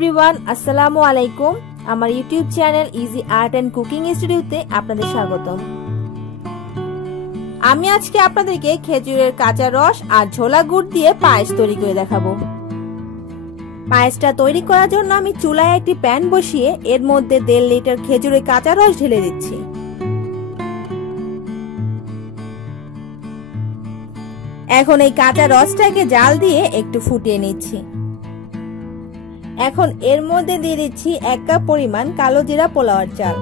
Everyone, আসসালামু আলাইকুম। আমার YouTube channel easy art and cooking স্টুডিওতে আপনাদের স্বাগতম। আমি আজকে আপনাদেরকে খেজুরের কাঁচা রস আর ঝোলা গুড় দিয়ে পায়েস তৈরি করে দেখাবো। পায়েসটা তৈরি করার জন্য আমি চুলায় একটি প্যান বসিয়ে এর মধ্যে 1.5 লিটার খেজুরের কাঁচা রস ঢেলে দিচ্ছি। এখন এই কাঁচা রসটাকে জাল দিয়ে একটু ফুটিয়ে নিচ্ছি। এখন এর মধ্যে দিয়ে দিচ্ছি 1 কাপ পরিমাণ কালো জিরা পোলাওয়ার চাল।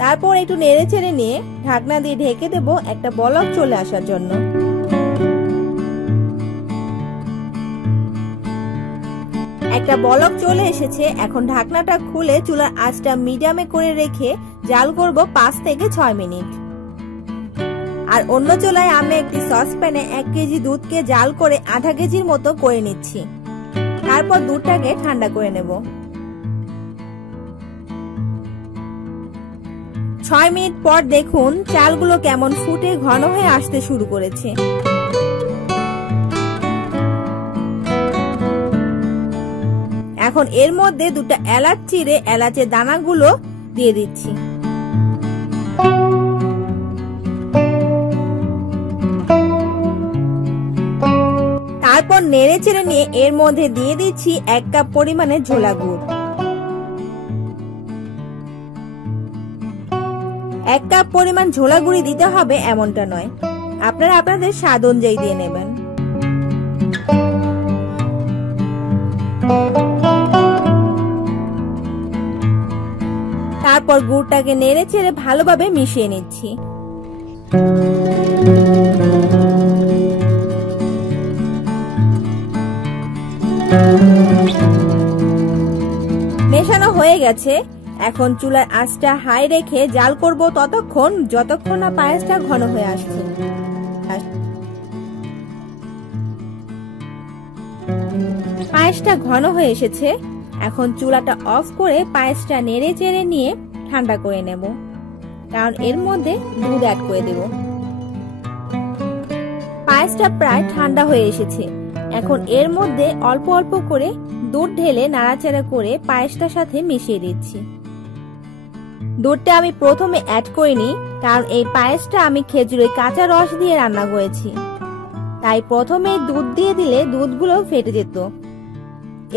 তারপর একটু নেড়ে চেড়ে নিয়ে ঢাকনা দিয়ে ঢেকে দেব একটা বলক চলে আসার জন্য। একটা বলক চলে এসেছে। এখন ঢাকনাটা খুলে চুলার আঁচটা মিডিয়ামে করে রেখে জাল করব 5 থেকে 6 মিনিট। আর অন্য চুলায় আমি একটি সসপ্যানে 1 কেজি দুধকে জাল করে আধা কেজির মতো করে নিচ্ছি। তারপর দুধটাকে ঠান্ডা করে নেব। 6 মিনিট পর দেখুন চালগুলো কেমন ফুটে ঘন হয়ে আসতে শুরু করেছে। এখন এর মধ্যে 2টা এলাচ চিড়ে এলাচের দানাগুলো দিয়ে দিচ্ছি। তারপর নেড়ে চেড়ে নিয়ে এর মধ্যে দিয়ে দিচ্ছি 1 কাপ পরিমাণে ঝোলা গুড়। 1 কাপ পরিমাণ ঝোলা গুঁড়ি দিতে হবে এমনটা নয়, আপনারা আপনাদের স্বাদ অনুযায়ী দিয়ে নেবেন। তারপর গুড়টাকে নেড়ে চেড়ে ভালোভাবে মিশিয়ে নিচ্ছি। মেশানো হয়ে গেছে। এখন চুলার আঁচটা হাই রেখে জাল করব ততক্ষণ যতক্ষণ না পায়েসটা ঘন হয়ে আসছে। পায়েসটা ঘন হয়ে এসেছে। এখন চুলাটা অফ করে পায়েসটা নেড়ে চেড়ে নিয়ে ঠান্ডা করে নেব, কারণ এর মধ্যে দুধ অ্যাড করে দেব। পায়েসটা প্রায় ঠান্ডা হয়ে এসেছে। এখন এর মধ্যে অল্প অল্প করে দুধ ঢেলে নাড়াচাড়া করে পায়েসটার সাথে মিশিয়ে দিচ্ছি। দুধটা আমি প্রথমে অ্যাড করিনি, কারণ এই পায়েসটা আমি খেজুরের কাঁচা রস দিয়ে রান্না করেছি, তাই প্রথমে দুধ দিয়ে দিলে দুধগুলো ফেটে যেত।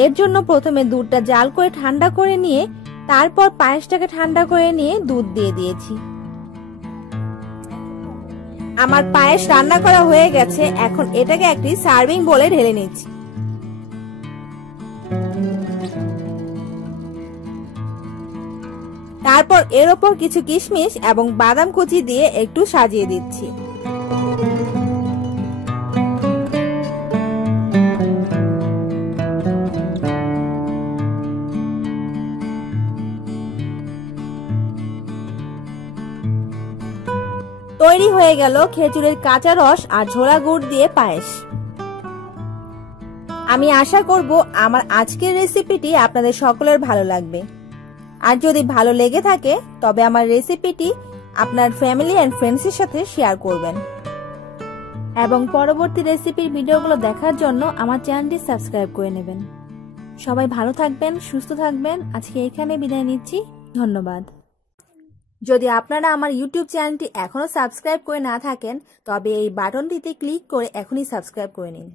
এর জন্য প্রথমে দুধটা জাল করে ঠান্ডা করে নিয়ে তারপর পায়েসটাকে ঠান্ডা করে নিয়ে দুধ দিয়ে দিয়েছি। আমার পায়েস রান্না করা হয়ে গেছে। এখন এটাকে একটি সার্ভিং বোলে ঢেলে নিচ্ছি। তারপর এর ওপর কিছু কিশমিশ এবং বাদাম কুচি দিয়ে একটু সাজিয়ে দিচ্ছি। তৈরি হয়ে গেল খেজুরের কাঁচা রস আর ঝোলা গুড় দিয়ে পায়েস। আমি আশা করব আমার আজকের রেসিপিটি আপনাদের সকলের ভালো লাগবে। আর যদি ভালো লেগে থাকে তবে আমার রেসিপিটি আপনার ফ্যামিলি এন্ড ফ্রেন্ডসের সাথে শেয়ার করবেন এবং পরবর্তী রেসিপির ভিডিওগুলো দেখার জন্য আমার চ্যানেলটি সাবস্ক্রাইব করে নেবেন। সবাই ভালো থাকবেন, সুস্থ থাকবেন। আজকে এখানে বিদায় নিচ্ছি। ধন্যবাদ। যদি আপনারা আমার ইউটিউব চ্যানেলটি এখনো সাবস্ক্রাইব করে না থাকেন তবে এই বাটনটিতে ক্লিক করে এখনই সাবস্ক্রাইব করে নিন।